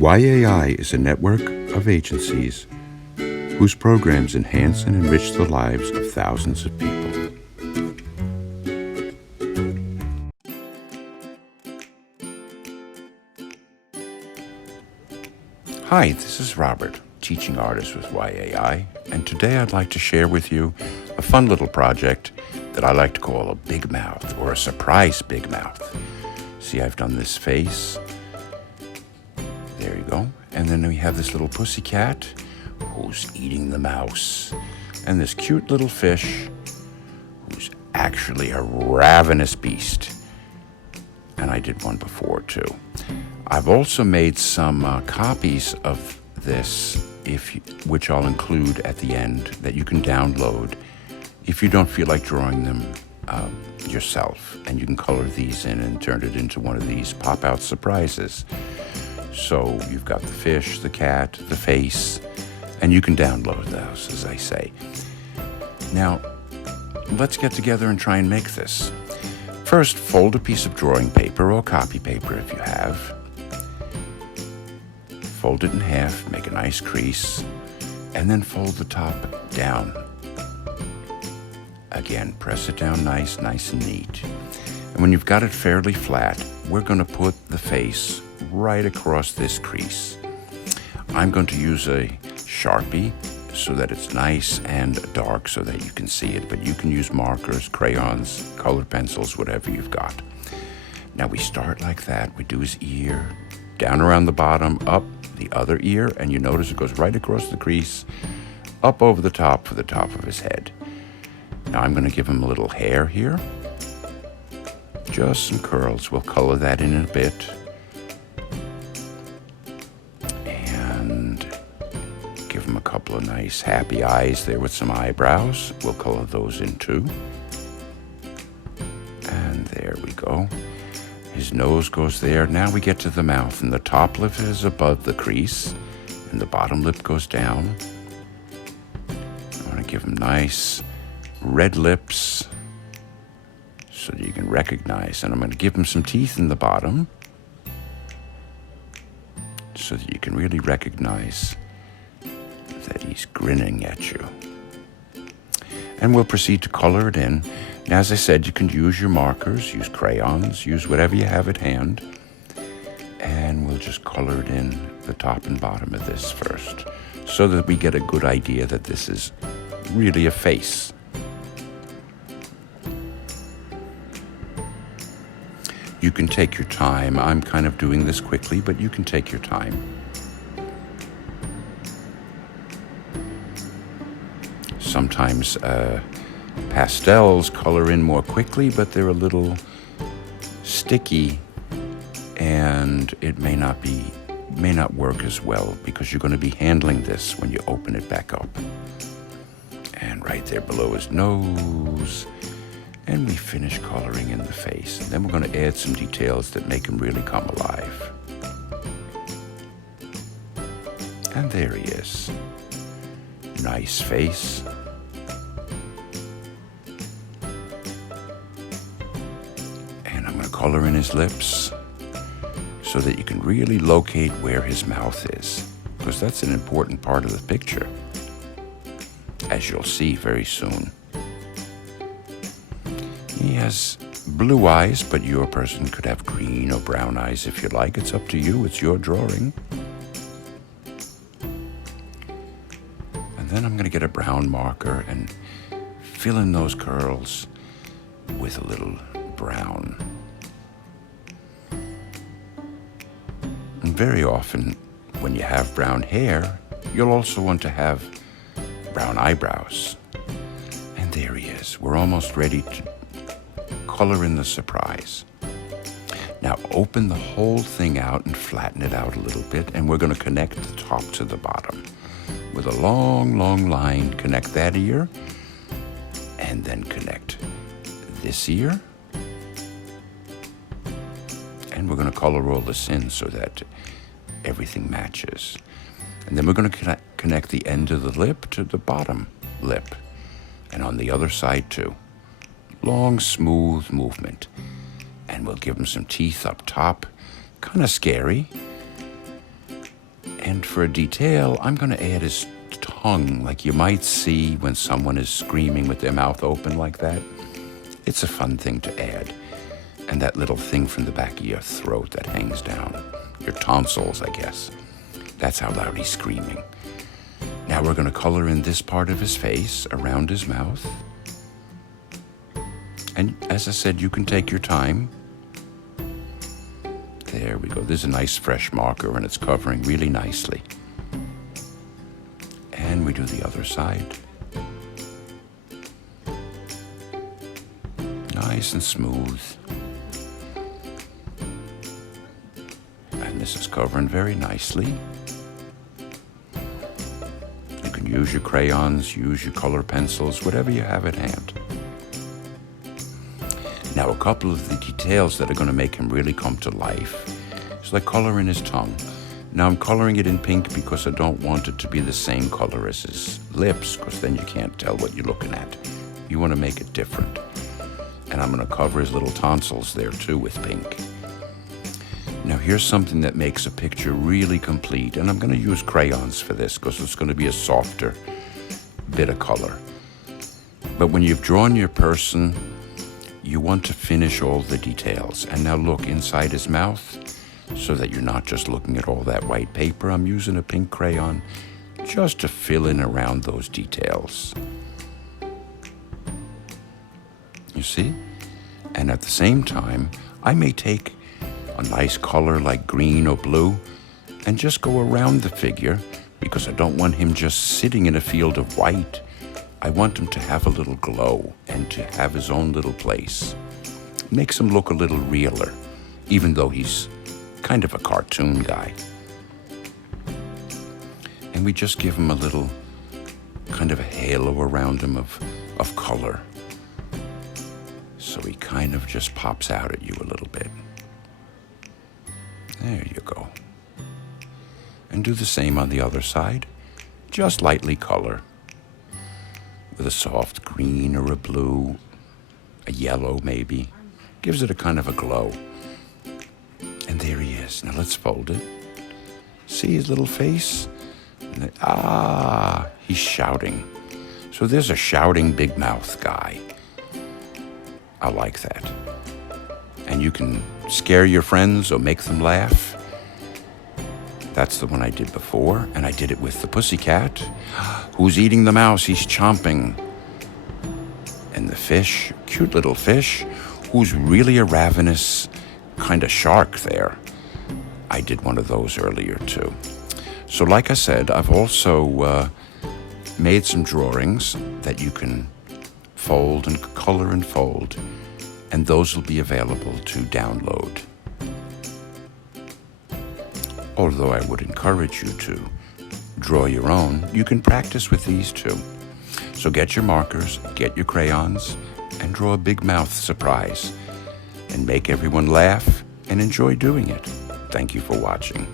YAI is a network of agencies whose programs enhance and enrich the lives of thousands of people. Hi, this is Robert, teaching artist with YAI, and today I'd like to share with you a fun little project that I like to call a big mouth, or a surprise big mouth. See, I've done this face. There you go. And then we have this little pussycat who's eating the mouse, and this cute little fish who's actually a ravenous beast. And I did one before too. I've also made some copies of this, which I'll include at the end, that you can download if you don't feel like drawing them yourself. And you can color these in and turn it into one of these pop-out surprises. So you've got the fish, the cat, the face, and you can download those, as I say. Now, let's get together and try and make this. First, fold a piece of drawing paper or copy paper if you have. Fold it in half, make a nice crease, and then fold the top down. Again, press it down nice and neat. And when you've got it fairly flat, we're going to put the face right across this crease. I'm going to use a Sharpie so that it's nice and dark so that you can see it, but you can use markers, crayons, colored pencils, whatever you've got. Now we start like that. We do his ear, down around the bottom, up the other ear, and you notice it goes right across the crease, up over the top for the top of his head. Now I'm going to give him a little hair here. Just some curls. We'll color that in a bit. And give him a couple of nice happy eyes there with some eyebrows. We'll color those in too. And there we go. His nose goes there. Now we get to the mouth, and the top lip is above the crease, and the bottom lip goes down. I want to give him nice red lips so that you can recognize. And I'm going to give him some teeth in the bottom so that you can really recognize that he's grinning at you. And we'll proceed to color it in. Now, as I said, you can use your markers, use crayons, use whatever you have at hand. And we'll just color it in the top and bottom of this first so that we get a good idea that this is really a face. You can take your time. I'm kind of doing this quickly, but you can take your time. Sometimes pastels color in more quickly, but they're a little sticky, and it may not work as well because you're going to be handling this when you open it back up. And right there below his nose. And we finish coloring in the face. And then we're going to add some details that make him really come alive. And there he is. Nice face. And I'm going to color in his lips so that you can really locate where his mouth is, because that's an important part of the picture, as you'll see very soon. He has blue eyes, but your person could have green or brown eyes if you like. It's up to you. It's your drawing. And then I'm going to get a brown marker and fill in those curls with a little brown. And very often, when you have brown hair, you'll also want to have brown eyebrows. And there he is. We're almost ready to color in the surprise. Now open the whole thing out and flatten it out a little bit, and we're going to connect the top to the bottom with a long line. Connect that ear, and then connect this ear, and we're going to color all this in so that everything matches. And then we're going to connect the end of the lip to the bottom lip, and on the other side too. Long, smooth movement. And we'll give him some teeth up top. Kind of scary. And for a detail, I'm going to add his tongue, like you might see when someone is screaming with their mouth open like that. It's a fun thing to add. And that little thing from the back of your throat that hangs down. Your tonsils, I guess. That's how loud he's screaming. Now we're going to color in this part of his face, around his mouth. And as I said, you can take your time. There we go. There's a nice fresh marker and it's covering really nicely. And we do the other side. Nice and smooth. And this is covering very nicely. You can use your crayons, use your color pencils, whatever you have at hand. Now, a couple of the details that are going to make him really come to life is like coloring his tongue. Now, I'm coloring it in pink because I don't want it to be the same color as his lips, because then you can't tell what you're looking at. You want to make it different. And I'm going to cover his little tonsils there, too, with pink. Now, here's something that makes a picture really complete, and I'm going to use crayons for this because it's going to be a softer bit of color. But when you've drawn your person, you want to finish all the details. And now look inside his mouth so that you're not just looking at all that white paper. I'm using a pink crayon just to fill in around those details. You see? And at the same time, I may take a nice color like green or blue and just go around the figure because I don't want him just sitting in a field of white. I want him to have a little glow and to have his own little place. Makes him look a little realer, even though he's kind of a cartoon guy. And we just give him a little kind of a halo around him of color. So he kind of just pops out at you a little bit. There you go. And do the same on the other side. Just lightly color. With a soft green or a blue, a yellow maybe. Gives it a kind of a glow. And there he is. Now let's fold it. See his little face? He's shouting. So there's a shouting big mouth guy. I like that. And you can scare your friends or make them laugh. That's the one I did before, and I did it with the pussycat. Who's eating the mouse? He's chomping. And the fish, cute little fish, who's really a ravenous kind of shark there. I did one of those earlier too. So like I said, I've also made some drawings that you can fold and color and fold, and those will be available to download. Although I would encourage you to draw your own, you can practice with these too. So get your markers, get your crayons, and draw a big mouth surprise, and make everyone laugh and enjoy doing it. Thank you for watching.